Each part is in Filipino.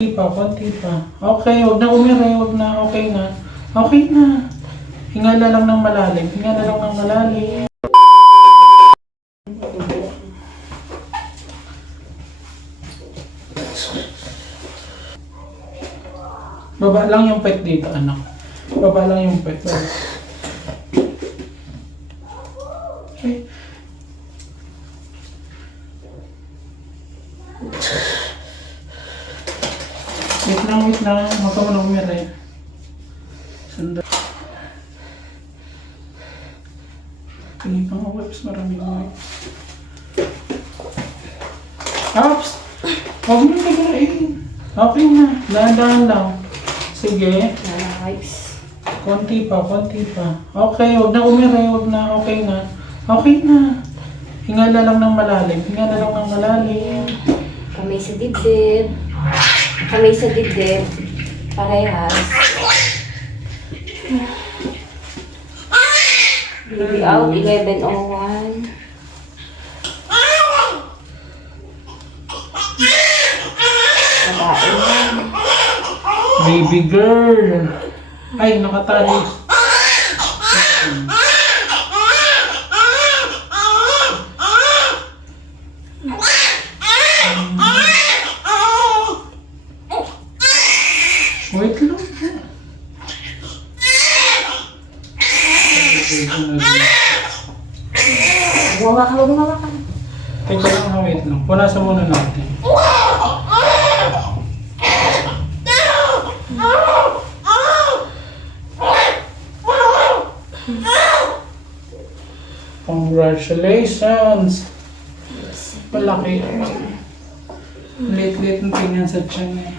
Konti pa. Okay, huwag na umiray, huwag na, okay na. Okay na. Hinga na lang ng malalim, hinga na lang ng malalim. Baba lang yung pet dito, anak. Baba lang yung pet. Okay. Wait lang, wait lang. Huwag ka muna umiray. Sandali. Tingin pang wipes, maraming wipes. Ops! Huwag mo tiglain. Okay na, dahan-dahan lang. Sige. Wipes. Konti pa, konti pa. Okay, huwag na umiray, huwag na, okay na. Okay na. Hinga na lang ng malalim, hinga na lang ng malalim. Kamay sa dibdib. Kamay sa dibdib. Parehas. Baby out, 11:01. Babae yan. Baby girl. Ay, nakatali. Wait lang. Gumawa ka, gumawa ka. Teka lang, wait lang. Punasan muna natin. Congratulations! Malaki. Late-late ng tingnan sa tiyan eh.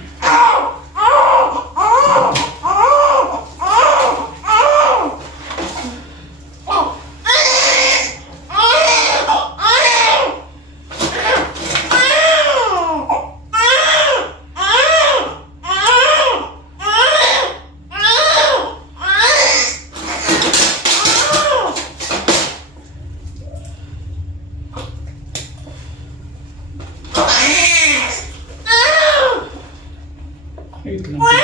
Wait lang.